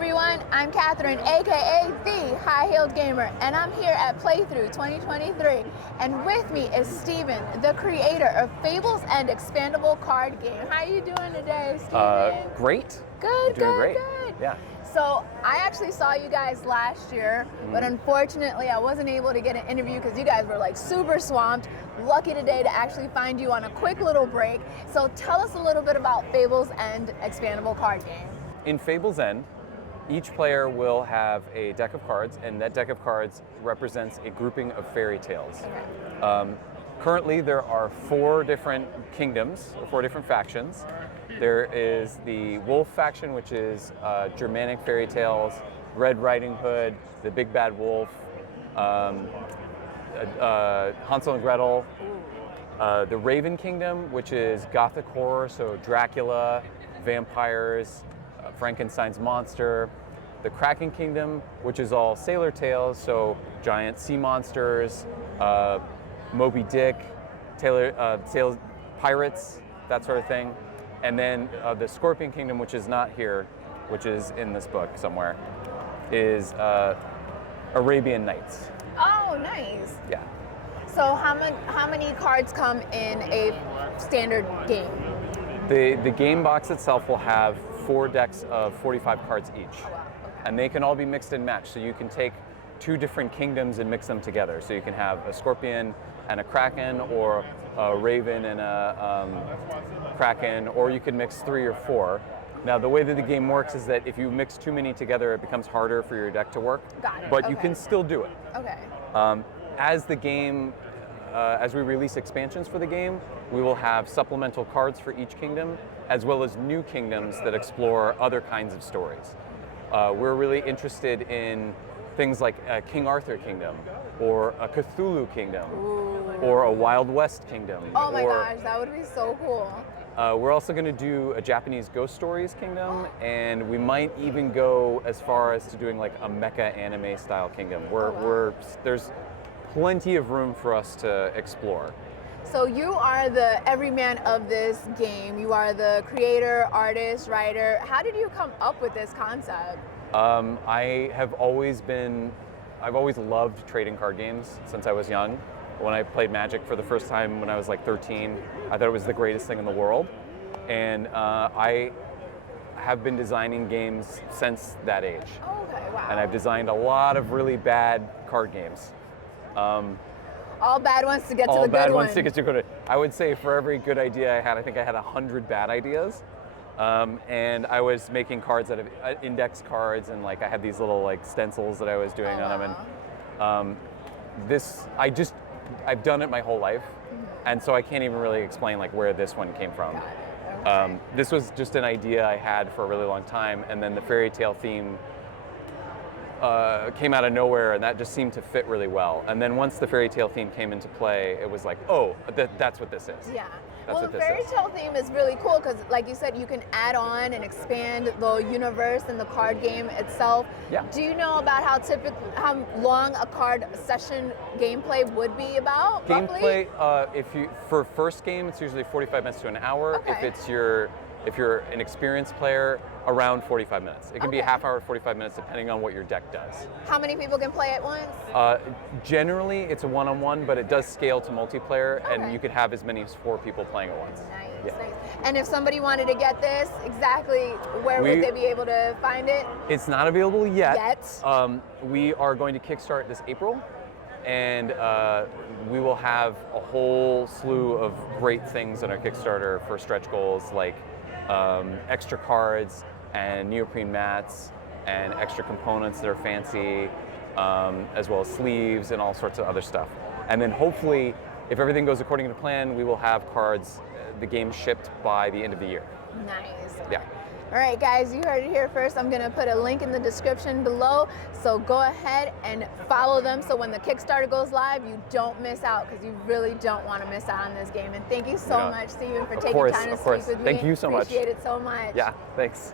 everyone, I'm Catherine, aka The High Heeled Gamer, and I'm here at Playthrough 2023. And with me is Steven, the creator of Fables End Expandable Card Game. How are you doing today, Steven? Great. Good, Doing good, great. good. Yeah. So I actually saw you guys last year, but unfortunately I wasn't able to get an interview because you guys were like super swamped. Lucky today to actually find you on a quick little break. So tell us a little bit about Fables End Expandable Card Game. In Fables End, each player will have a deck of cards, and that deck of cards represents a grouping of fairy tales. Okay. Currently, there are 4 different kingdoms, or 4 different factions. There is the Wolf faction, which is Germanic fairy tales, Red Riding Hood, the Big Bad Wolf, Hansel and Gretel. The Raven Kingdom, which is Gothic horror, so Dracula, vampires, Frankenstein's monster. The Kraken Kingdom, which is all sailor tales, so giant sea monsters, Moby Dick, pirates, that sort of thing. And then the Scorpion Kingdom, which is not here, which is in this book somewhere, is Arabian Nights. Oh, nice. Yeah. So how many cards come in a standard game? The game box itself will have 4 decks of 45 cards each. Oh, wow. Okay. And they can all be mixed and matched, so you can take 2 different kingdoms and mix them together. So you can have a Scorpion and a Kraken, or a Raven and a Kraken, or you can mix 3 or 4. Now, the way that the game works is that if you mix too many together, it becomes harder for your deck to work. Got it. But you Okay. can still do it. Okay. As the game, as we release expansions for the game, we will have supplemental cards for each kingdom, as well as new kingdoms that explore other kinds of stories. We're really interested in things like a King Arthur kingdom, or a Cthulhu kingdom, or a Wild West kingdom. Oh my gosh, that would be so cool. We're also going to do a Japanese ghost stories kingdom, and we might even go as far as to doing like a mecha anime style kingdom. There's plenty of room for us to explore. So you are the everyman of this game. You are the creator, artist, writer. How did you come up with this concept? I've always loved trading card games since I was young. When I played Magic for the first time when I was like 13, I thought it was the greatest thing in the world. And I have been designing games since that age. Oh, okay, wow. And I've designed a lot of really bad card games. All bad ones to get to the good one. All bad ones to get to good. I would say for every good idea I had, I think I had 100 bad ideas. And I was making cards out of index cards, and like I had these little like stencils that I was doing on them. And I've done it my whole life, and so I can't even really explain like where this one came from. Okay. This was just an idea I had for a really long time, and then the fairy tale theme came out of nowhere, and that just seemed to fit really well. And then once the fairy tale theme came into play, it was like, oh, that's what this is. Yeah. That's Well, what the this fairy is. tale theme is really cool because, like you said, you can add on and expand the universe and the card game itself. Yeah. Do you know about how long a card session gameplay would be about? Gameplay, Roughly? for first game, it's usually 45 minutes to an hour. Okay. If you're an experienced player, around 45 minutes. It can be a Okay. half hour, 45 minutes, depending on what your deck does. How many people can play at once? Generally, it's a one-on-one, but it does scale to multiplayer, Okay. and you could have as many as 4 people playing at once. Nice, Yeah. nice. And if somebody wanted to get this, exactly where would they be able to find it? It's not available yet. Yet? We are going to kickstart this April, and we will have a whole slew of great things on our Kickstarter for stretch goals, like extra cards and neoprene mats and extra components that are fancy, as well as sleeves and all sorts of other stuff. And then hopefully, if everything goes according to plan, we will have cards, the game shipped by the end of the year. Nice. Yeah. All right, guys, you heard it here first. I'm going to put a link in the description below. So go ahead and follow them so when the Kickstarter goes live, you don't miss out, because you really don't want to miss out on this game. And thank you so much, Steven, for taking time to speak with me. Thank you so much. Appreciate it so much. Yeah, thanks.